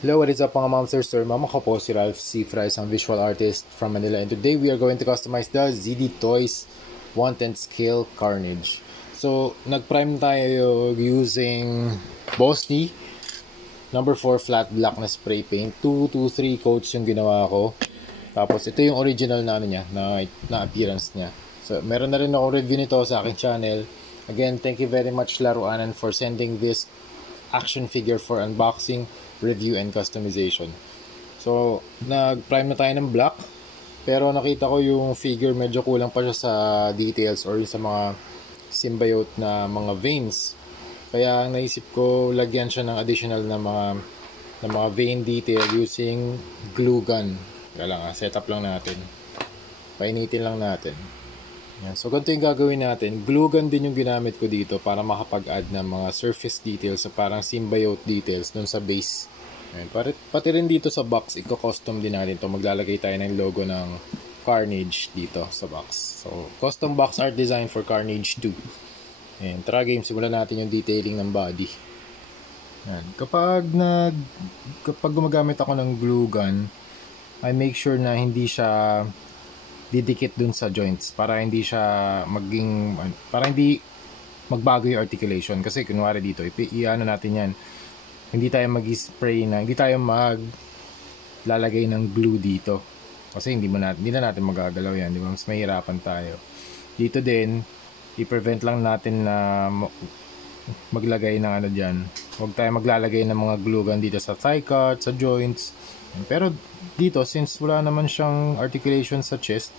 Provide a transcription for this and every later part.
Hello, what is up mga Momsters? Mama ko po si Ralph C. Fry, isang visual artist from Manila, and today we are going to customize the ZD Toys 1/10 scale Carnage. So, nag-prime tayo using Bossy number 4 flat black na spray paint. 2 to 3 coats yung ginawa ko. Tapos ito yung original na ano niya, na appearance niya. So, meron na rin ako review nito sa aking channel. Again, thank you very much Laruanan for sending this action figure for unboxing, review, and customization. So, nag-prime na tayo ng black. Pero nakita ko yung figure medyo kulang pa siya sa details or sa mga symbiote na mga veins. Kaya naisip ko lagyan siya ng additional na mga vein detail using glue gun. Kaya lang, setup lang natin. Painitin lang natin. Yan. So, ganito yung gagawin natin. Glue gun din yung ginamit ko dito para makapag-add ng mga surface details sa parang symbiote details dun sa base. Yan. Pati rin dito sa box, i-custom din natin to. Maglalagay tayo ng logo ng Carnage dito sa box. So, custom box art design for Carnage 2. Yan. Tara game, simulan natin yung detailing ng body. Yan. Kapag gumagamit ako ng glue gun, I make sure na hindi siya didikit dun sa joints para hindi magbago yung articulation. Kasi kunwari dito i-ano natin yan, hindi tayo maglalagay ng glue dito kasi hindi na natin magagalaw yan, di ba? Mas mahirapan tayo dito din. I-prevent lang natin na maglagay ng ano dyan. Huwag tayo maglalagay ng mga glue gun dito sa thigh cut, sa joints. Pero dito, since wala naman siyang articulation sa chest,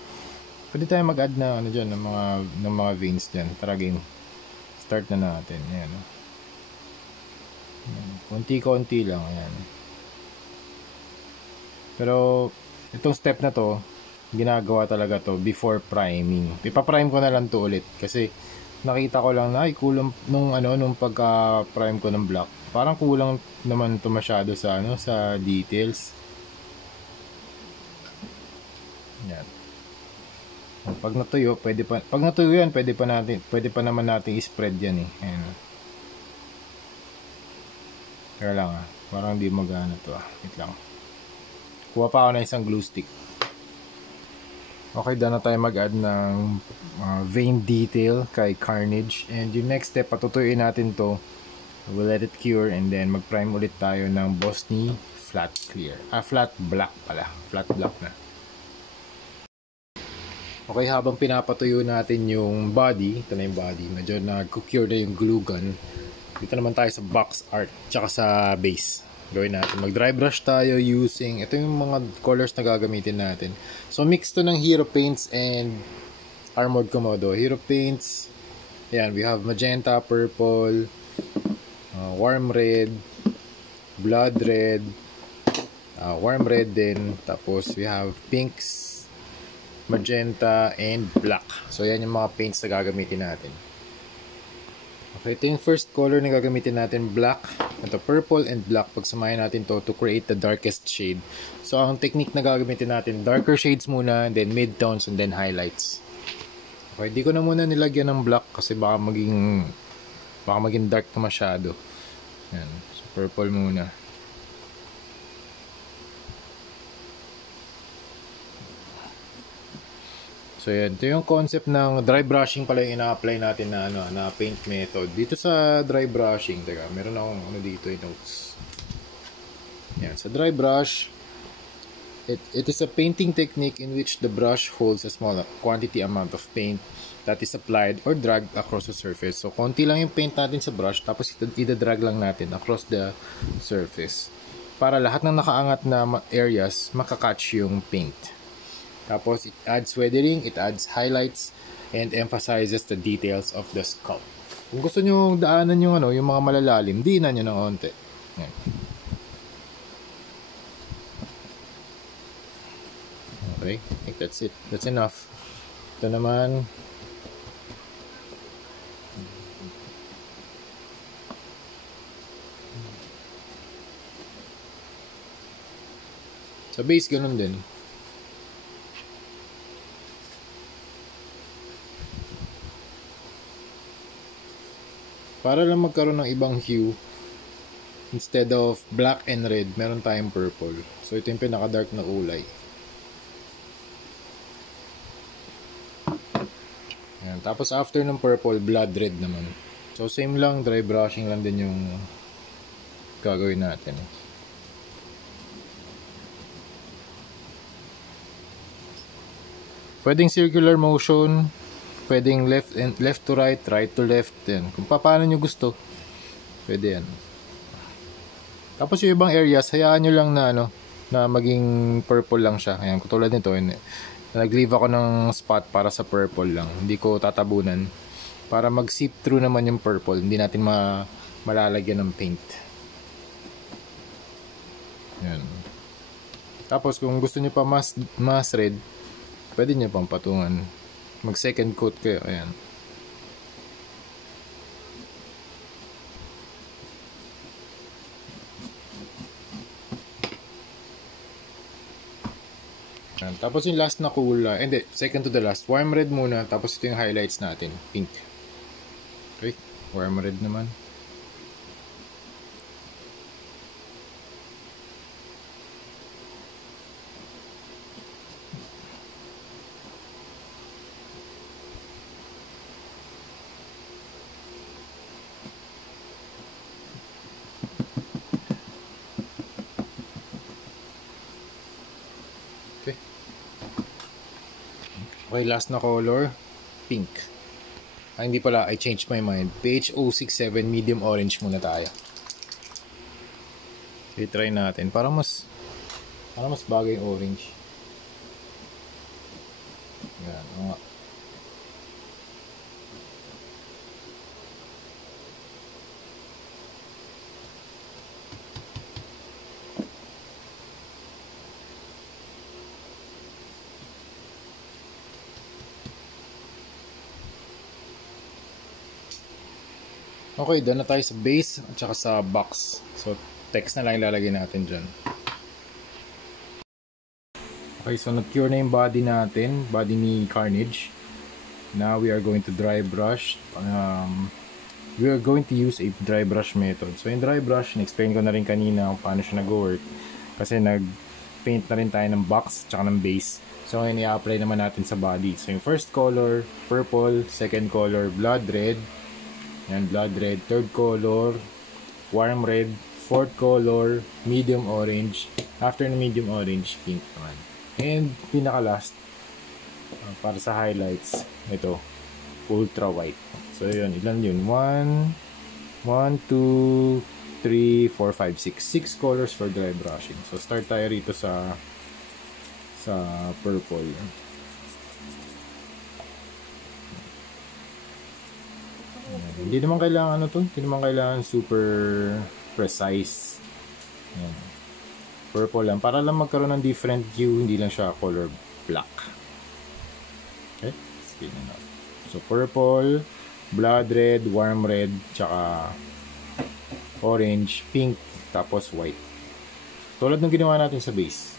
pwede tayo mag-add na ano dyan, ng mga veins dyan. Tara game, start na natin. Ayan. Konti-konti lang. Ayan. Pero itong step na to, ginagawa talaga to before priming. Ipa-prime ko na lang to ulit kasi nakita ko lang na kulang nung pagka-prime ko ng black. Parang kulang naman to masyado sa sa details. Yan. Pag natuyo, pwede pa naman natin i-spread yan eh. Ayan. Kaya lang parang di magana to Wait lang. Kuha pa ako ng isang glue stick. Okay, done na tayo mag-add ng vein detail kay Carnage. And yung next step, patutuyuin natin to. We'll let it cure and then mag-prime ulit tayo ng Bossy flat clear. Flat black pala. Flat black na. Okay, habang pinapatuyo natin yung body, ito na yung body, medyo nag-cure na yung glue gun. Dito naman tayo sa box art, tsaka sa base. Gawin natin, mag-dry brush tayo using, ito yung mga colors na gagamitin natin. So, mix to ng Hero Paints and Armored Komodo. Hero Paints, ayan, we have magenta, purple, warm red, blood red, warm red din, tapos we have pinks, magenta, and black. So, yan yung mga paints na gagamitin natin. Okay, ito yung first color na gagamitin natin, black. Ito, purple and black. Pagsamahin natin to create the darkest shade. So, ang technique na gagamitin natin, darker shades muna, and then mid-tones, and then highlights. Okay, di ko na muna nilagyan ng black kasi baka maging dark na masyado. Yan. So, purple muna. So yan, ito yung concept ng dry brushing pala yung ina-apply natin na paint method. Dito sa dry brushing, teka, meron akong dito yung notes. Yan, sa dry brush, it is a painting technique in which the brush holds a small quantity amount of paint that is applied or dragged across the surface. So konti lang yung paint natin sa brush, tapos ida-drag lang natin across the surface para lahat ng nakaangat na areas makakatch yung paint. Tapos, it adds weathering, it adds highlights, and emphasizes the details of the sculpt. Kung gusto nyo daanan yung yung mga malalalim, diinan nyo ng onte. Yan. Okay, I think that's it. That's enough. Ito naman. Sa base, ganun din. Para lang magkaroon ng ibang hue, instead of black and red, meron tayong purple. So ito yung pinaka-dark na kulay. Ayan. Tapos after ng purple, blood red naman. So same lang, dry brushing lang din yung gagawin natin. Pwedeng circular motion, pwedeng left to right, right to left, yan. Kung paano nyo gusto, pwede yan. Tapos yung ibang areas, hayaan nyo lang na na maging purple lang siya. Ayan, katulad nito, nag-leave ako ng spot para sa purple lang. Hindi ko tatabunan. Para mag-seep through naman yung purple, hindi natin malalagyan ng paint. Yan. Tapos kung gusto niyo pa mas red, pwede niyo pang patungan. Mag second coat kayo. Ayan. Ayan. Tapos yung last na kulay, hindi, second to the last, warm red muna. Tapos ito yung highlights natin, pink. Okay, warm red naman. Okay, last na color, pink. Hindi pala, I changed my mind. Page 067, medium orange muna tayo. Okay, try natin. Para mas bagay yung orange. Yan, nga. Okay, done na tayo sa base at saka sa box. So, text na lang ilalagay natin dyan. Okay, so nag-cure na yung body natin, body ni Carnage. Now we are going to dry brush. We are going to use a dry brush method. So yung dry brush, na-explain ko na rin kanina kung paano siya nag-work. Kasi nag-paint na rin tayo ng box at saka ng base. So ngayon i-apply naman natin sa body. So yung first color, purple. Second color, blood red. Yan, blood red. Third color, warm red. Fourth color, medium orange. After na medium orange, pink naman. And pinaka last, para sa highlights, ito, ultra white. So yun, ilan yun? 1, 2, 3, 4, 5, 6 colors for dry brushing. So start tayo rito sa purple. Hindi naman kailangan hindi naman kailangan super precise. Yan. Purple lang, para lang magkaroon ng different hue, hindi lang siya color black. Okay, spin na. So purple, blood red, warm red, tsaka orange, pink, tapos white. Tulad ng ginawa natin sa base.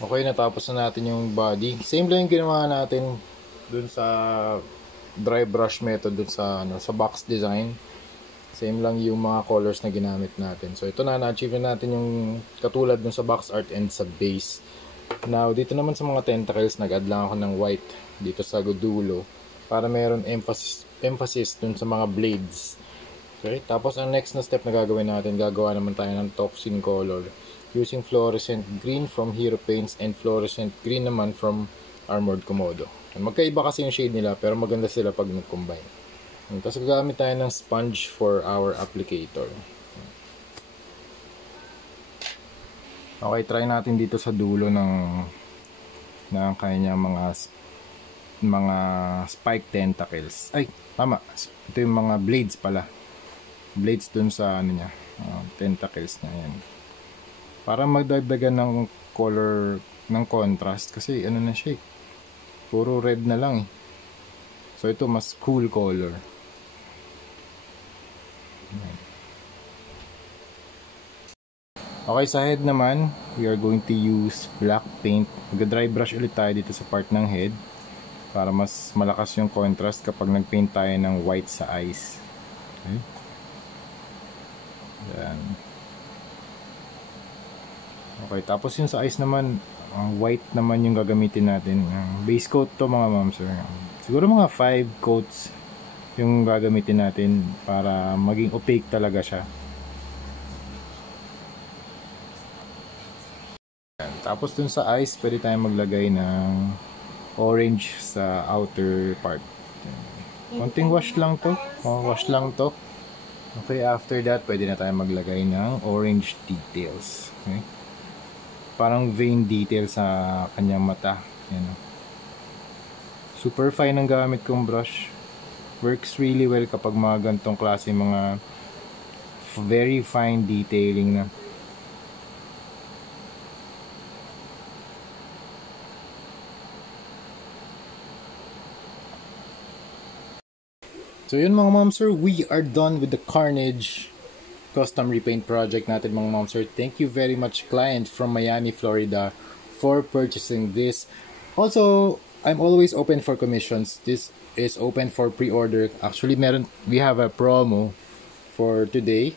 Okay, natapos na natin yung body. Same lang yung ginawa natin dun sa dry brush method dun sa sa box design. Same lang yung mga colors na ginamit natin. So ito na-achieve natin yung katulad dun sa box art and sa base. Now dito naman sa mga tentacles, nag-add lang ako ng white dito sa dulo para meron emphasis dun sa mga blades. Okay? Tapos ang next na step na gagawin natin, gagawa naman tayo ng toxin color using fluorescent green from Hero Paints and fluorescent green naman from Armored Komodo. Magkaiba kasi yung shade nila pero maganda sila pag nag-combine. Tapos gagamit tayo ng sponge for our applicator. Okay, try natin dito sa dulo ng kanya mga spike tentacles. Ay, tama. Ito yung mga blades pala. Blades dun sa niya, tentacles na yan. Para magdagdagan ng color, ng contrast kasi na siya puro red na lang So ito mas cool color. Okay, sa head naman, we are going to use black paint. Mag-dry brush ulit tayo dito sa part ng head para mas malakas yung contrast kapag nag-paint tayo ng white sa eyes. Okay. Yan. Okay, tapos yung sa eyes naman, ang white naman yung gagamitin natin. Base coat to mga ma'am sir. Siguro mga 5 coats yung gagamitin natin para maging opaque talaga siya. Yan. Tapos dun sa eyes, pwede tayong maglagay ng orange sa outer part. Konting wash lang to. Wash lang to. Okay, after that, pwede na tayong maglagay ng orange details. Okay? Parang vein detail sa kanyang mata. Yan. Super fine ang gamit kong brush. Works really well kapag mga gantong klase mga very fine detailing na. So yun mga ma'am sir, we are done with the Carnage custom repaint project natin mga ma'am sir. Thank you very much client from Miami, Florida for purchasing this. Also, I'm always open for commissions. This is open for pre-order. Actually, we have a promo for today.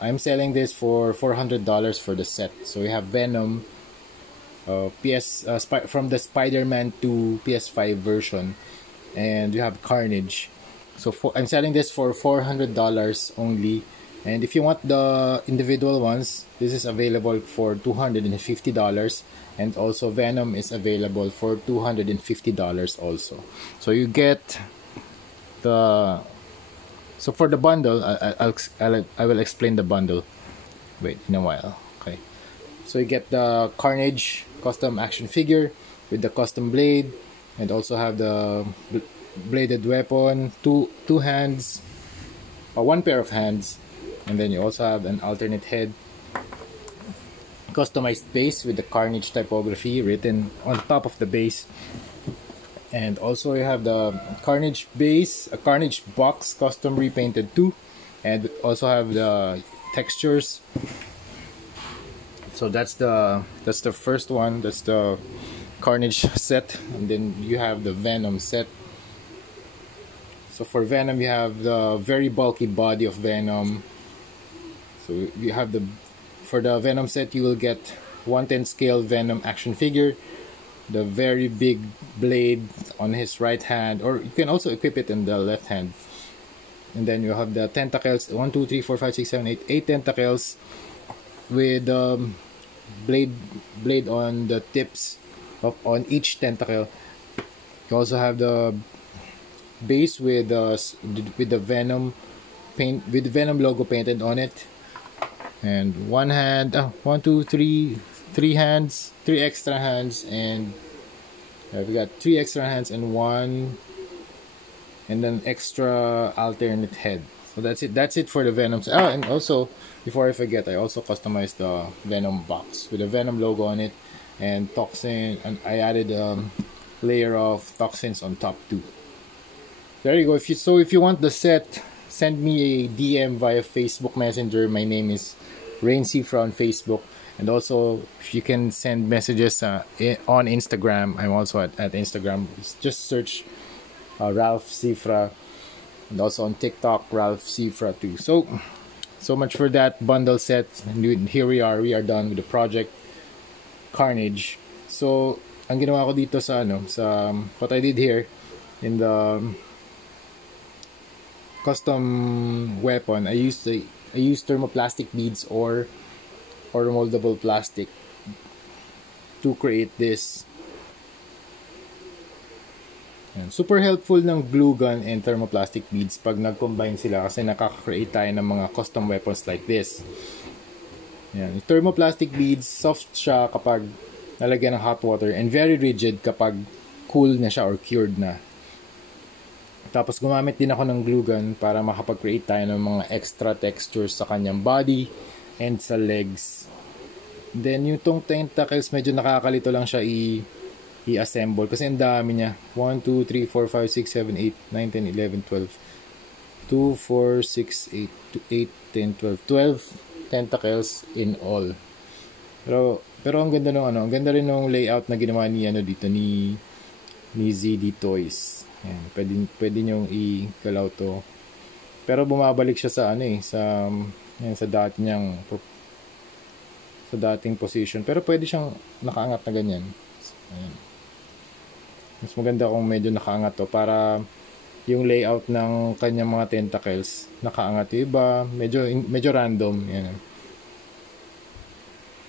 I'm selling this for $400 for the set. So we have Venom, from the Spider-Man 2 PS5 version, and you have Carnage. So I'm selling this for $400 only. And if you want the individual ones, this is available for $250. And also Venom is available for $250 also. So you get the... So for the bundle, I will explain the bundle. Wait, in a while. Okay. So you get the Carnage custom action figure with the custom blade, and also have the bladed weapon, two hands, one pair of hands, and then you also have an alternate head, customized base with the Carnage typography written on top of the base. And also you have the Carnage base, a Carnage box custom repainted too, and also have the textures. So that's the first one. That's the Carnage set, and then you have the Venom set. So for Venom, you have the very bulky body of Venom. So you have for the Venom set, you will get 1/10 scale Venom action figure, the very big blade on his right hand, or you can also equip it in the left hand. And then you have the tentacles, 1, 2, 3, 4, 5, 6, 7, 8 tentacles with blade on the tips on each tentacle. You also have the base with the Venom paint, with the Venom logo painted on it, and one hand, 1, 2, 3, 3 hands, 3 extra hands, and we got 3 extra hands and an extra alternate head. So that's it for the Venom. And also, before I forget, I also customized the Venom box with the Venom logo on it and toxin, and I added a layer of toxins on top too. There you go. If you want the set, send me a DM via Facebook Messenger. My name is Rain Cifra on Facebook, and also if you can send messages on Instagram. I'm also at Instagram. Just search Ralph Cifra, and also on TikTok Ralph Cifra too. So much for that bundle set. And here we are done with the project Carnage. So ang ginawa ko dito sa what I did here in the custom weapon, I used thermoplastic beads or moldable plastic to create this. Yan. Super helpful ng glue gun and thermoplastic beads pag nag-combine sila, kasi nakaka-create tayo ng mga custom weapons like this. Yan. Thermoplastic beads, soft siya kapag nalagyan ng hot water, and very rigid kapag cool na siya or cured na. Tapos gumamit din ako ng glue gun para makapag-create tayo ng mga extra textures sa kanyang body and sa legs. Then yung tong tentacles, medyo nakakalito lang siya i-assemble kasi ang dami niya. 1, 2, 3, 4, 5, 6, 7, 8, 9, 10, 11, 12. 2, 4, 6, 8, 10, 12 tentacles in all. Pero ang ganda ang ganda rin ng layout na ginawa ni ZD Toys. Ayan, pwede nyong i-galaw to. Pero bumabalik siya sa ano sa dati niyang sa dating position. Pero pwede siyang nakaangat na ganyan. Ayan. Mas maganda kung medyo nakaangat to para yung layout ng kanyang mga tentacles nakaangat. Yung iba medyo random. Yan.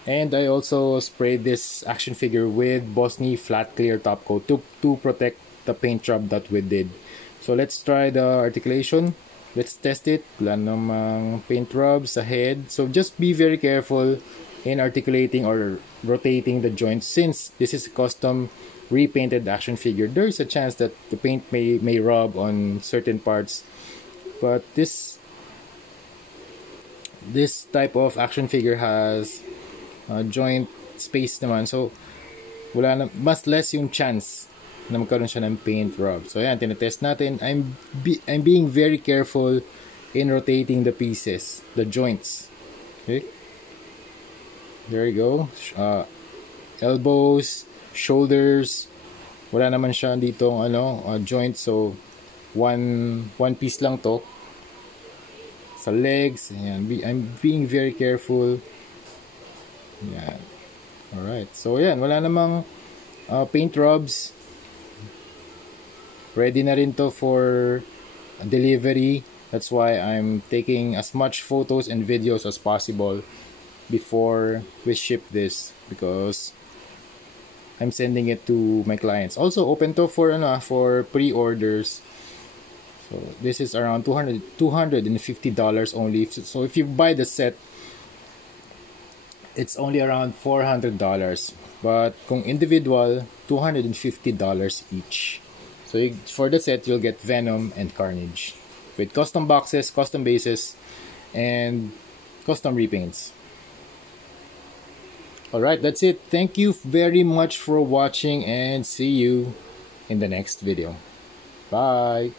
And I also sprayed this action figure with Bosny flat clear top coat to protect the paint job that we did. So let's try the articulation. Let's test it. Wala namang paint rubs sa head. So just be very careful in articulating or rotating the joints. Since this is a custom repainted action figure, there is a chance that the paint may rub on certain parts. But this type of action figure has joint space naman. So wala na, mas less yung chance na magkaroon siya ng paint rub. So ayan, tinetest natin. I'm being very careful in rotating the pieces, the joints. Okay? There you go. Elbows, shoulders. Wala naman siya dito joint. So one piece lang to. Sa legs. Ayan. I'm being very careful. Ayan. Alright. So ayan, wala namang paint rubs. Ready na rin to for delivery. That's why I'm taking as much photos and videos as possible before we ship this, because I'm sending it to my clients. Also open to for pre-orders. So this is around $250 only. So if you buy the set, it's only around $400. But kung individual, $250 each. So for the set, you'll get Venom and Carnage with custom boxes, custom bases, and custom repaints. Alright, that's it. Thank you very much for watching, and see you in the next video. Bye!